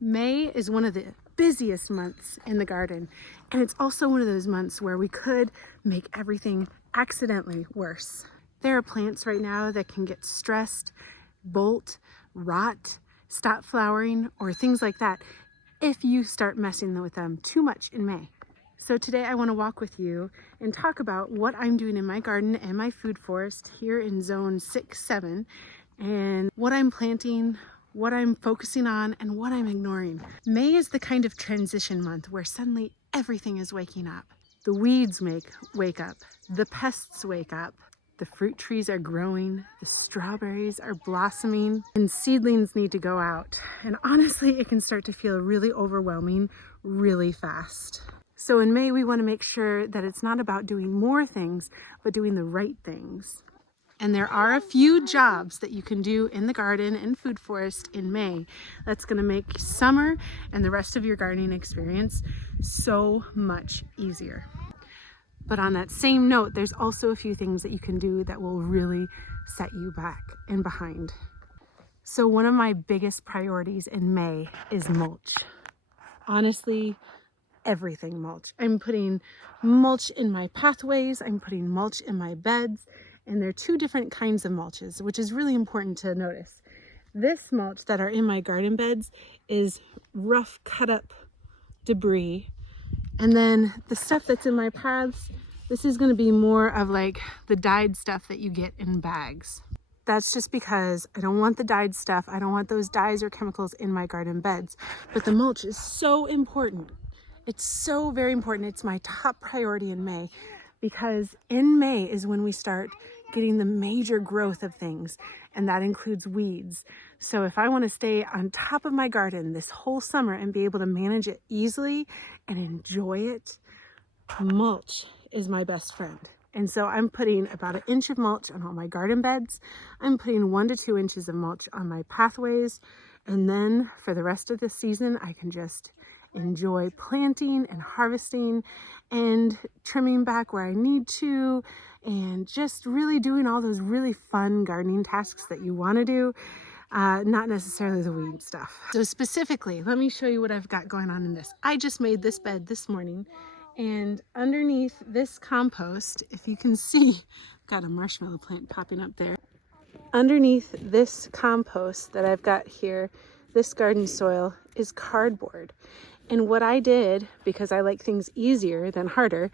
May is one of the busiest months in the garden, and it's also one of those months where we could make everything accidentally worse. There are plants right now that can get stressed, bolt, rot, stop flowering, or things like that if you start messing with them too much in May. So today I want to walk with you and talk about what I'm doing in my garden and my food forest here in zone 6-7, and what I'm planting, what I'm focusing on, and what I'm ignoring. May is the kind of transition month where suddenly everything is waking up. The weeds wake up, the pests wake up, the fruit trees are growing, the strawberries are blossoming, and seedlings need to go out. And honestly, it can start to feel really overwhelming really fast. So in May, we want to make sure that it's not about doing more things, but doing the right things. And there are a few jobs that you can do in the garden and food forest in May that's going to make summer and the rest of your gardening experience so much easier. But on that same note, there's also a few things that you can do that will really set you back and behind. So one of my biggest priorities in May is mulch. Honestly, everything mulch. I'm putting mulch in my pathways, I'm putting mulch in my beds, and there are two different kinds of mulches, which is really important to notice. This mulch that are in my garden beds is rough cut up debris. And then the stuff that's in my paths, this is going to be more of like the dyed stuff that you get in bags. That's just because I don't want the dyed stuff. I don't want those dyes or chemicals in my garden beds. But the mulch is so important. It's so very important. It's my top priority in May, because in May is when we start getting the major growth of things, and that includes weeds. So if I want to stay on top of my garden this whole summer and be able to manage it easily and enjoy it, mulch is my best friend. And so I'm putting about 1 inch of mulch on all my garden beds. I'm putting 1 to 2 inches of mulch on my pathways. And then for the rest of the season, I can just enjoy planting and harvesting and trimming back where I need to, and just really doing all those really fun gardening tasks that you want to do, not necessarily the weed stuff. So specifically, let me show you what I've got going on in this. I just made this bed this morning, and underneath this compost, if you can see, I've got a marshmallow plant popping up there. Underneath this compost that I've got here, this garden soil, is cardboard. And what I did, because I like things easier than harder,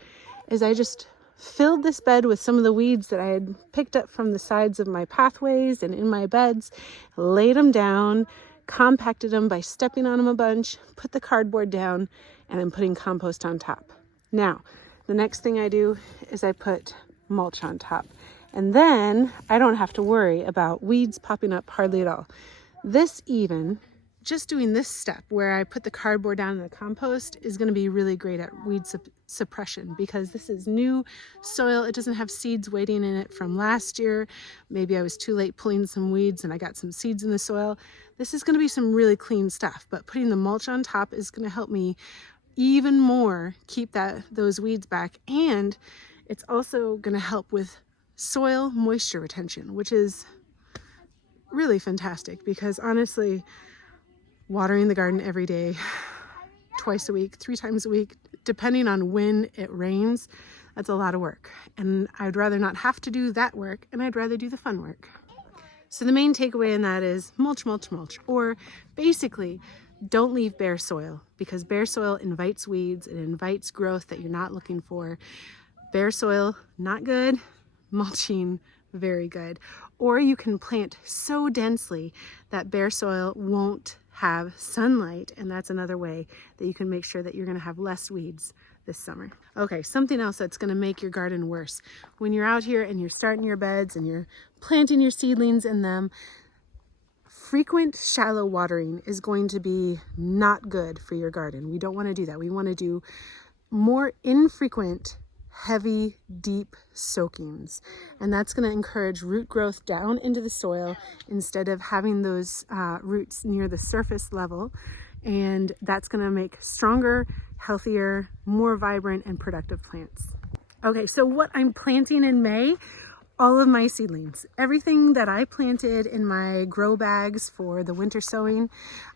is I just filled this bed with some of the weeds that I had picked up from the sides of my pathways and in my beds, laid them down, compacted them by stepping on them a bunch, put the cardboard down, and I'm putting compost on top. Now, the next thing I do is I put mulch on top. And then I don't have to worry about weeds popping up hardly at all. Just doing this step where I put the cardboard down in the compost is going to be really great at weed suppression, because this is new soil. It doesn't have seeds waiting in it from last year. Maybe I was too late pulling some weeds and I got some seeds in the soil. This is going to be some really clean stuff, but putting the mulch on top is going to help me even more keep those weeds back. And it's also going to help with soil moisture retention, which is really fantastic, because honestly, watering the garden every day, twice a week, 3 times a week, depending on when it rains, that's a lot of work. And I'd rather not have to do that work, and I'd rather do the fun work. So the main takeaway in that is mulch, mulch, mulch. Or basically, don't leave bare soil, because bare soil invites weeds. It invites growth that you're not looking for. Bare soil, not good. Mulching, very good. Or you can plant so densely that bare soil won't have sunlight, and that's another way that you can make sure that you're going to have less weeds this summer. Okay, something else that's going to make your garden worse. When you're out here and you're starting your beds and you're planting your seedlings in them, frequent shallow watering is going to be not good for your garden. We don't want to do that. We want to do more infrequent, heavy, deep soakings, and that's going to encourage root growth down into the soil instead of having those roots near the surface level, and that's going to make stronger, healthier, more vibrant and productive plants. Okay, so what I'm planting in May all of my seedlings. Everything that I planted in my grow bags for the winter sowing,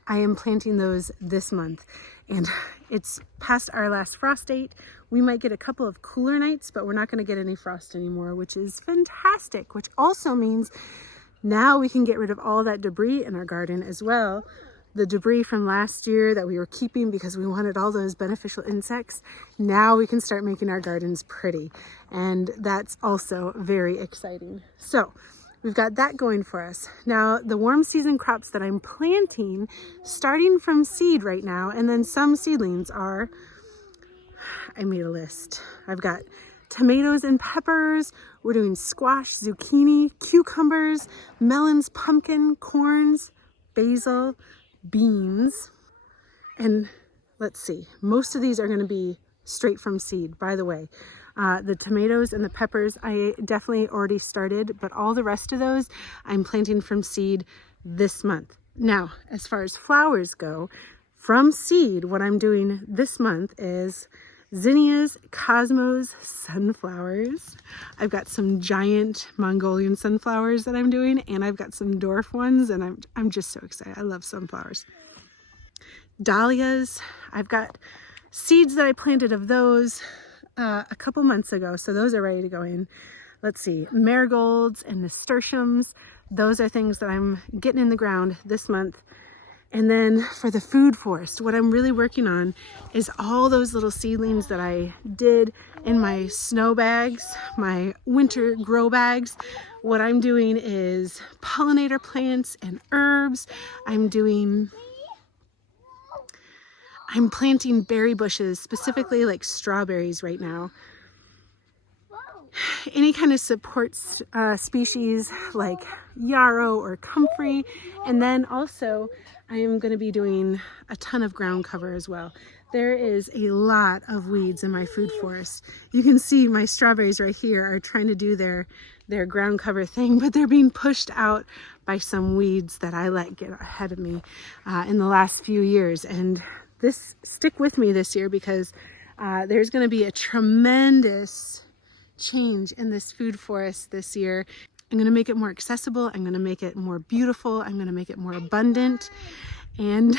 I am planting those this month. And it's past our last frost date. We might get a couple of cooler nights, but we're not going to get any frost anymore, which is fantastic, which also means now we can get rid of all that debris in our garden as well. The debris from last year that we were keeping because we wanted all those beneficial insects. Now we can start making our gardens pretty. And that's also very exciting. So we've got that going for us. Now the warm season crops that I'm planting, starting from seed right now, and then some seedlings are, I made a list. I've got tomatoes and peppers. We're doing squash, zucchini, cucumbers, melons, pumpkin, corns, basil, beans, and let's see, most of these are going to be straight from seed, by the way. The tomatoes and the peppers I definitely already started, but all the rest of those I'm planting from seed this month. Now, as far as flowers go, from seed, what I'm doing this month is zinnias, cosmos, sunflowers. I've got some giant Mongolian sunflowers that I'm doing, and I've got some dwarf ones, and I'm just so excited. I love sunflowers. Dahlias, I've got seeds that I planted of those a couple months ago, so those are ready to go in. Let's see, marigolds and nasturtiums. Those are things that I'm getting in the ground this month. And then for the food forest, what I'm really working on is all those little seedlings that I did in my snow bags, my winter grow bags. What I'm doing is pollinator plants and herbs. I'm planting berry bushes, specifically like strawberries right now. Any kind of support species like yarrow or comfrey. And then also I am going to be doing a ton of ground cover as well. There is a lot of weeds in my food forest. You can see my strawberries right here are trying to do their ground cover thing, but they're being pushed out by some weeds that I let get ahead of me in the last few years. And stick with me this year because there's going to be a tremendous change in this food forest this year. I'm going to make it more accessible. I'm going to make it more beautiful. I'm going to make it more abundant. And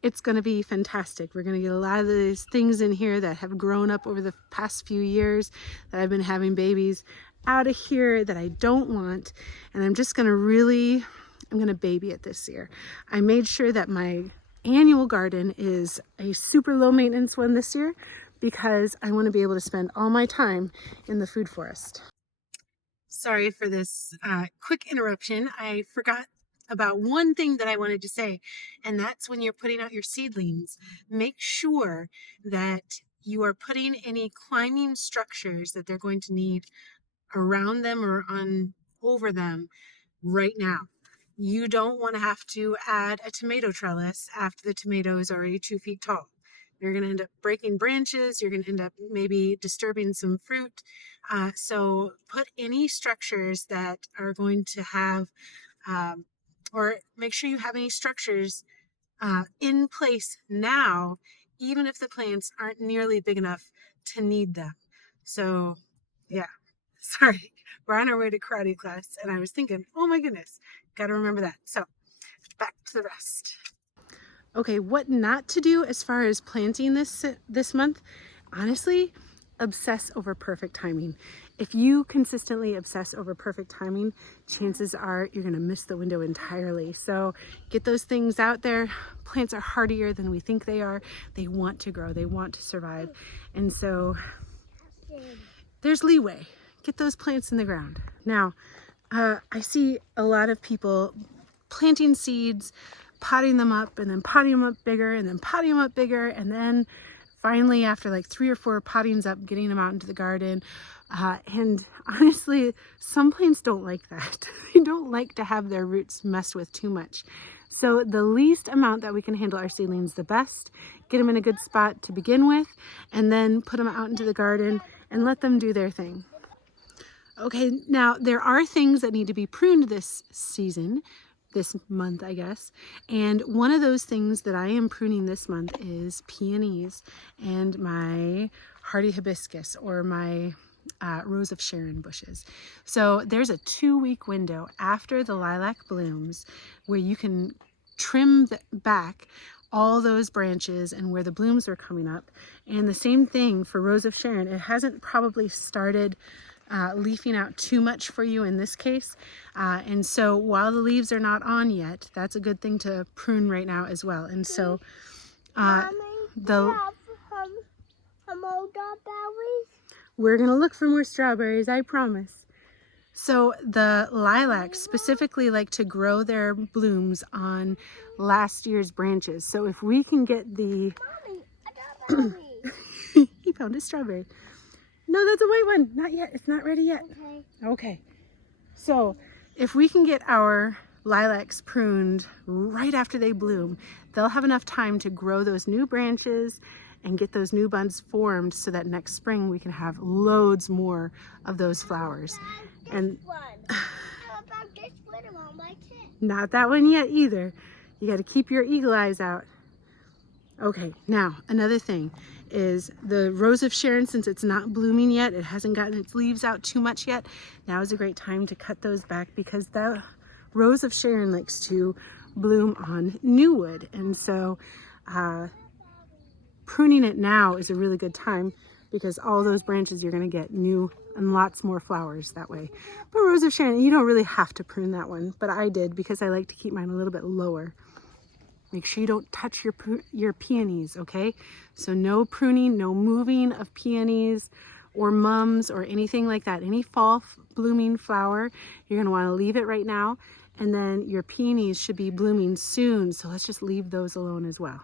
it's going to be fantastic. We're going to get a lot of these things in here that have grown up over the past few years that I've been having babies out of here that I don't want. And I'm just going to I'm going to baby it this year. I made sure that my annual garden is a super low maintenance one this year because I want to be able to spend all my time in the food forest. Sorry for this quick interruption. I forgot about one thing that I wanted to say, and that's when you're putting out your seedlings, make sure that you are putting any climbing structures that they're going to need around them or over them right now. You don't want to have to add a tomato trellis after the tomato is already 2 feet tall. You're going to end up breaking branches. You're going to end up maybe disturbing some fruit. So put any structures that are going to have, or make sure you have any structures in place now, even if the plants aren't nearly big enough to need them. So yeah, sorry, we're on our way to karate class and I was thinking, oh my goodness, got to remember that. So back to the rest. Okay, what not to do as far as planting this month? Honestly, obsess over perfect timing. If you consistently obsess over perfect timing, chances are you're going to miss the window entirely. So get those things out there. Plants are hardier than we think they are. They want to grow. They want to survive. And so there's leeway. Get those plants in the ground. Now, I see a lot of people planting seeds, potting them up and then potting them up bigger and then potting them up bigger, and then finally after like 3 or 4 pottings up, getting them out into the garden. And honestly, some plants don't like that. They don't like to have their roots messed with too much. So the least amount that we can handle our seedlings, the best. Get them in a good spot to begin with, and then put them out into the garden and let them do their thing. Okay, now there are things that need to be pruned this month, I guess. And one of those things that I am pruning this month is peonies and my hardy hibiscus, or my Rose of Sharon bushes. So there's a 2-week window after the lilac blooms where you can trim back all those branches and where the blooms are coming up. And the same thing for Rose of Sharon. It hasn't probably started leafing out too much for you in this case. And so while the leaves are not on yet, that's a good thing to prune right now as well. And so we're gonna look for more strawberries, I promise. So the lilacs specifically like to grow their blooms on last year's branches. So if we can get the... Mommy, he found a strawberry. No, that's a white one. Not yet. It's not ready yet. Okay. So if we can get our lilacs pruned right after they bloom, they'll have enough time to grow those new branches and get those new buds formed so that next spring we can have loads more of those flowers. And how about this little one like it? Not that one yet either. You got to keep your eagle eyes out. Okay, now another thing is the Rose of Sharon, since it's not blooming yet, it hasn't gotten its leaves out too much yet, now is a great time to cut those back because the Rose of Sharon likes to bloom on new wood. And so pruning it now is a really good time because all those branches you're going to get new and lots more flowers that way. But Rose of Sharon, you don't really have to prune that one, but I did because I like to keep mine a little bit lower. Make sure you don't touch your peonies, okay? So no pruning, no moving of peonies or mums or anything like that. Any fall blooming flower, you're gonna wanna leave it right now. And then your peonies should be blooming soon, so let's just leave those alone as well.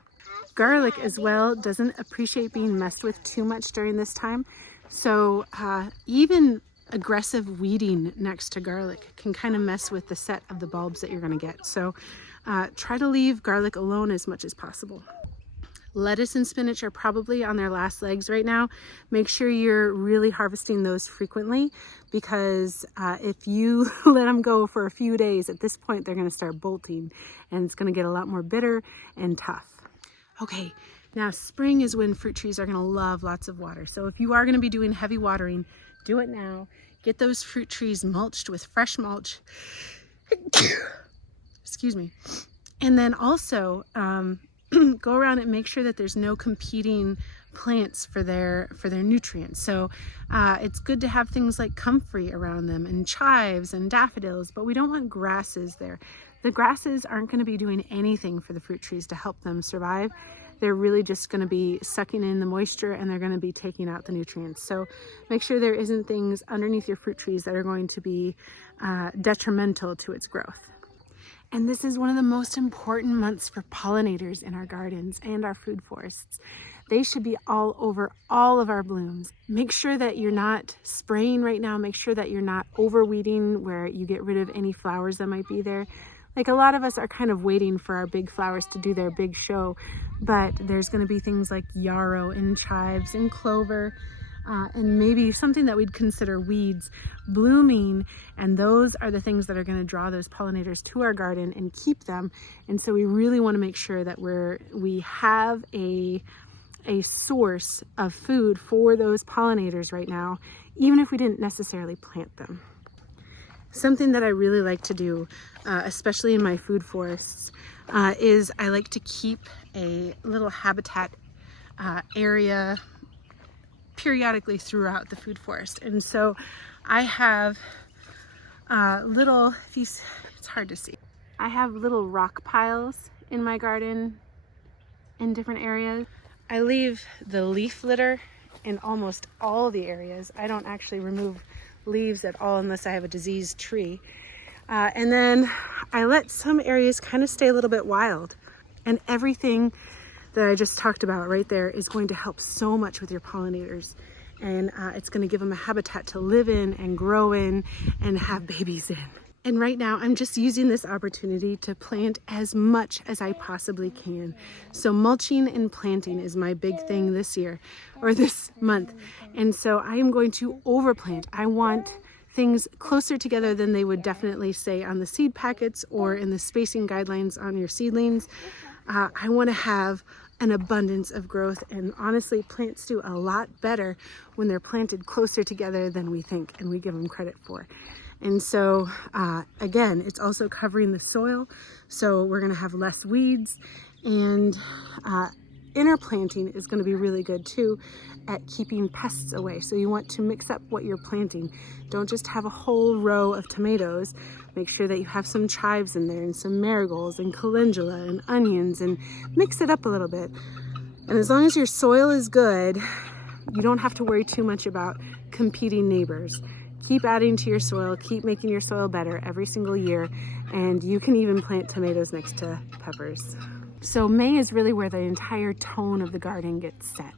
Garlic as well doesn't appreciate being messed with too much during this time. So even aggressive weeding next to garlic can kind of mess with the set of the bulbs that you're gonna get. So try to leave garlic alone as much as possible. Lettuce and spinach are probably on their last legs right now. Make sure you're really harvesting those frequently because if you let them go for a few days, at this point they're gonna start bolting and it's gonna get a lot more bitter and tough. Okay, now spring is when fruit trees are gonna love lots of water. So if you are gonna be doing heavy watering, do it now. Get those fruit trees mulched with fresh mulch. Excuse me. And then also go around and make sure that there's no competing plants for their nutrients. So it's good to have things like comfrey around them and chives and daffodils, but we don't want grasses there. The grasses aren't going to be doing anything for the fruit trees to help them survive. They're really just going to be sucking in the moisture and they're going to be taking out the nutrients. So make sure there isn't things underneath your fruit trees that are going to be detrimental to its growth. And this is one of the most important months for pollinators in our gardens and our food forests. They should be all over all of our blooms. Make sure that you're not spraying right now. Make sure that you're not overweeding where you get rid of any flowers that might be there. Like a lot of us are kind of waiting for our big flowers to do their big show, but there's going to be things like yarrow and chives and clover and maybe something that we'd consider weeds blooming, and those are the things that are going to draw those pollinators to our garden and keep them. And so we really want to make sure that we have a source of food for those pollinators right now, even if we didn't necessarily plant them. Something that I really like to do, especially in my food forests, is I like to keep a little habitat area periodically throughout the food forest. And so I have it's hard to see. I have little rock piles in my garden in different areas. I leave the leaf litter in almost all the areas. I don't actually remove leaves at all unless I have a diseased tree. And then I let some areas kind of stay a little bit wild. And everything that I just talked about right there is going to help so much with your pollinators. And it's going to give them a habitat to live in and grow in and have babies in. And right now I'm just using this opportunity to plant as much as I possibly can. So mulching and planting is my big thing this year or this month. And so I am going to overplant. I want things closer together than they would definitely say on the seed packets or in the spacing guidelines on your seedlings. I want to have an abundance of growth. And honestly, plants do a lot better when they're planted closer together than we think and we give them credit for. And so again, it's also covering the soil, so we're going to have less weeds, and interplanting is going to be really good too at keeping pests away. So you want to mix up what you're planting. Don't just have a whole row of tomatoes. Make sure that you have some chives in there and some marigolds and calendula and onions, and mix it up a little bit. And as long as your soil is good, you don't have to worry too much about competing neighbors. Keep adding to your soil, keep making your soil better every single year, and you can even plant tomatoes next to peppers. So May is really where the entire tone of the garden gets set.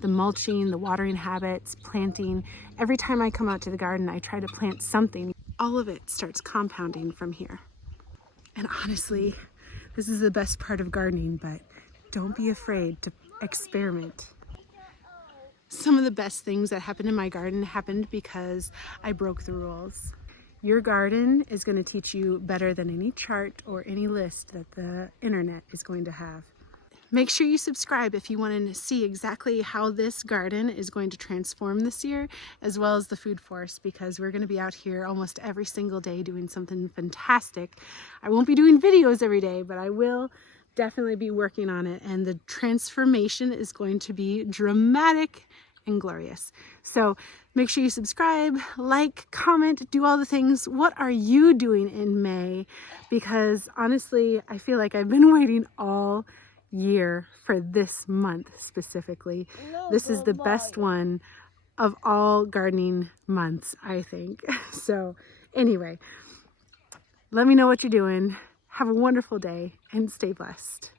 The mulching, the watering habits, planting. Every time I come out to the garden, I try to plant something. All of it starts compounding from here. And honestly, this is the best part of gardening, but don't be afraid to experiment. Some of the best things that happened in my garden happened because I broke the rules. Your garden is going to teach you better than any chart or any list that the internet is going to have. Make sure you subscribe if you want to see exactly how this garden is going to transform this year, as well as the food forest, because we're going to be out here almost every single day doing something fantastic. I won't be doing videos every day, but I will definitely be working on it, and the transformation is going to be dramatic and glorious. So make sure you subscribe, like, comment, do all the things. What are you doing in May? Because honestly, I feel like I've been waiting all year for this month specifically. This is the best one of all gardening months, I think. So anyway, let me know what you're doing. Have a wonderful day and stay blessed.